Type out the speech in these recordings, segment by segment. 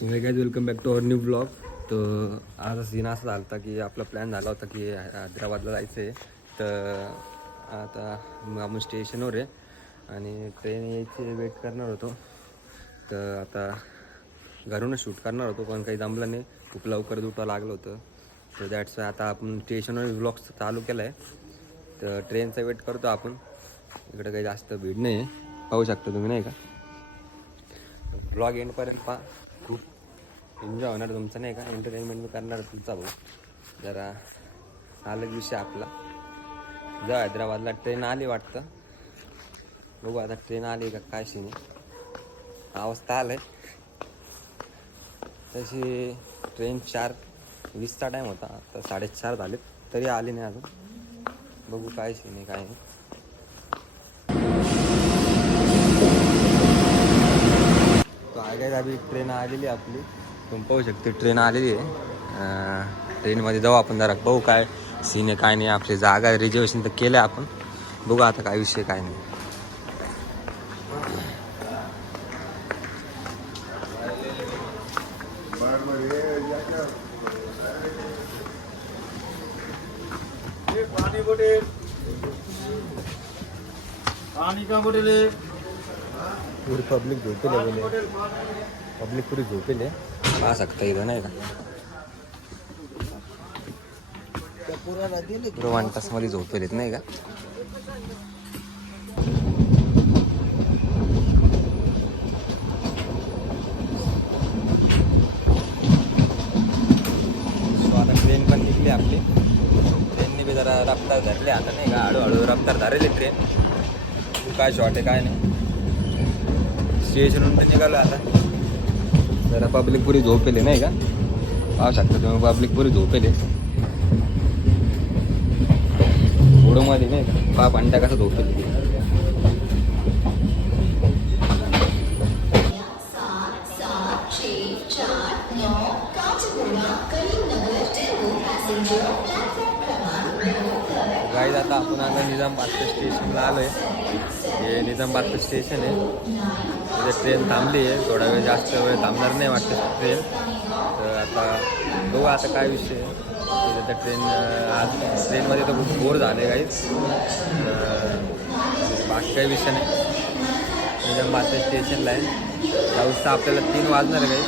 हे guys welcome back to our new blog. तर आज सीन असा झाला होता की आपला प्लॅन झाला होता की हैदराबादला जायचं आहे. तर आता आपण स्टेशनवर आहे आणि ट्रेन यायची वेट करणार होतो. तर आता घरूनच शूट करणार होतो पण काही जमलं नाही, खूप लवकर उठावं लागलं होतं. तर दॅट्स आता आपण स्टेशनवर ब्लॉग चालू केला आहे. तर ट्रेनचा वेट करतो आपण. इकडं काही जास्त भीड नाही आहे, पाहू शकता तुम्ही नाही का. ब्लॉग एंडपर्यंत पहा, खूप एन्जॉय होणार तुमचं नाही का, एंटरटेनमेंट करणार तुमचा भाऊ. जरा अलग विषय आपला. जा हैदराबादला ट्रेन आली वाटतं, बघू आता ट्रेन आली का काय शिनी अवस्था आलं आहे. तशी ट्रेन 4:20चा टाईम होता, आता 4:30 झालेत तरी आली नाही अजून. बघू काय शिनी काय नाही. तो काय अभी ट्रेन आलेली आपली, तुम्ही पाहू शकते ट्रेन आलेली आहे. ट्रेनमध्ये जाऊ आपण, जरा बघू काय सीन आहे काय नाही. आपली जागा रिझर्वेशन तर केलं आपण, बघू आता काय विषय काय नाही. पानी का बोतल पूरी पब्लिक झोपेले बोले, पब्लिक पूरी झोपेले आ सकता इथं नाही का. पूर्ण 1 तासमध्ये झोपेलेत नाही का. आता ट्रेन पण निघली आपली. ट्रेनने बी जरा रफ्तार धरले आता नाही का, हळूहळू रफ्तार धरले ट्रेन. काय शॉर्ट आहे काय नाही. स्टेशनहून तर निघालो आता. जरा पब्लिक पुरी झोपेले नाही का, पाहू शकता तुम्ही पब्लिक पुरी झोपेले घोडोमध्ये नाही का. पा पांड्या कसं झोपेले. गाईज आता आपण आता निजामाबादच्या स्टेशनला आलो आहे. हे निजामाबादचं स्टेशन आहे. तिथे ट्रेन थांबली आहे, थोडा वेळ जास्त वेळ थांबणार नाही वाटतं ट्रेन. तर आता बघू आता काय विषय आहे. त्या ट्रेन आज ट्रेनमध्ये तर खूप बोर झाले गाईज. बाकी काही विषय नाही. निजामाबादच्या स्टेशनला आहे, जाऊचं आपल्याला 3 वाजणार आहे गाईज.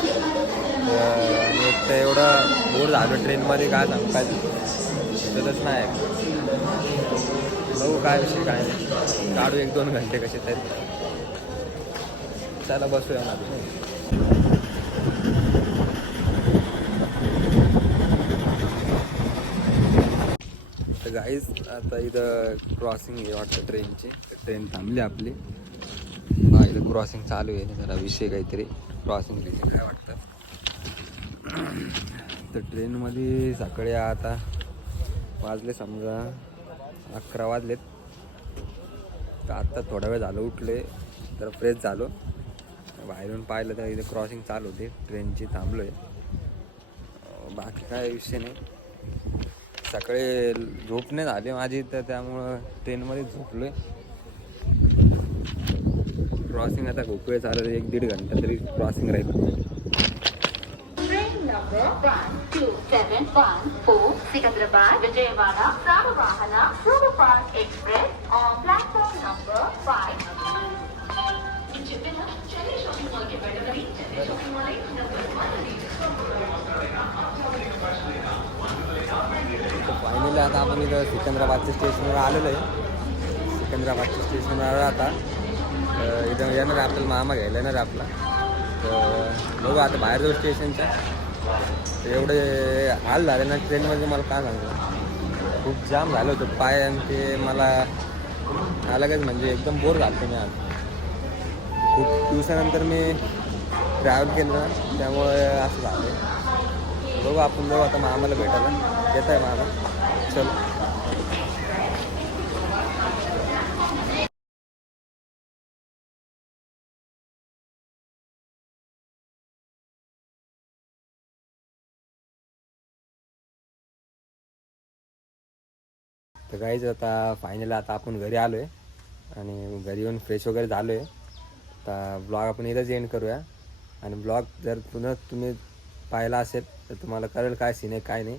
आणि एक तर एवढं बोर झालं ट्रेनमध्ये काय सांगू, काय सुचतच नाही. बघू काय विषय काय नाही, काढू 1-2 घंटे कसे तरी. चला बसूया ना. तर गाईज आता इथं क्रॉसिंग आहे वाटतं ट्रेनची. ट्रेन थांबली आपली. हा इथं क्रॉसिंग चालू आहे, जरा विषय काहीतरी क्रॉसिंग काय वाटतं. तर ट्रेनमध्ये सकाळी आता वाजले समजा 11 वाजलेत. तर आत्ता थोडा वेळ झालं उठले, तर फ्रेश झालो. बाहेरून पाहिलं तर इथे क्रॉसिंग चालू होते ट्रेनची, थांबलो आहे. बाकी काय विषय नाही. सकाळी झोप नाही झाली माझी, तर त्यामुळं ट्रेनमध्ये झोपलो आहे. क्रॉसिंग आता खूप वेळ चालू, 1-1.5 घंटा तरी क्रॉसिंग राहील. Number 12714 Secunderabad Vijayawada Saravahana Superfast Express on platform number 5. Finally आता आपण इथं सिकंदराबादच्या स्टेशनवर आलेलो आहे. सिकंदराबादच्या स्टेशनवर आता इथं येणार आपल्याला मामा घ्यायला येणार आपला. तर बघू आता बाहेर जाऊ स्टेशनच्या. एवढे हाल झाले ना ट्रेनमध्ये, मला काय सांगतो. खूप जाम झालं होतं पाय आणि ते मला अलगच, म्हणजे एकदम बोर झालं मी आज. खूप दिवसानंतर मी ट्रॅव्हल केलं ना, त्यामुळे असं झालं. बघू आपण जाऊ आता मामाला भेटायला. येत आहे मामा, चल. तर काहीच आता फायनली आता आपण घरी आलो आहे आणि घरी येऊन फ्रेश वगैरे झालो आहे. आता ब्लॉग आपण इथंच एंड करूया. आणि ब्लॉग जर पुन्हा तुम्ही पाहिला असेल तर तुम्हाला कळेल काय सीन आहे काय नाही.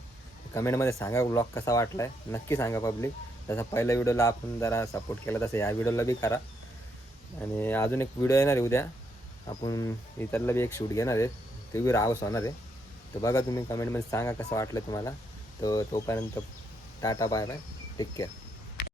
कमेंटमध्ये सांगा ब्लॉग कसा वाटला आहे, नक्की सांगा पब्लिक. जसा पहिल्या व्हिडिओला आपण जरा सपोर्ट केला तसं या व्हिडिओला बी करा. आणि अजून एक व्हिडिओ येणार आहे उद्या, आपण इतरला बी एक शूट घेणार आहे, ते बी रावस होणार आहे. तर बघा तुम्ही कमेंटमध्ये सांगा कसं वाटलं तुम्हाला. तर तोपर्यंत tata bye bye, take care.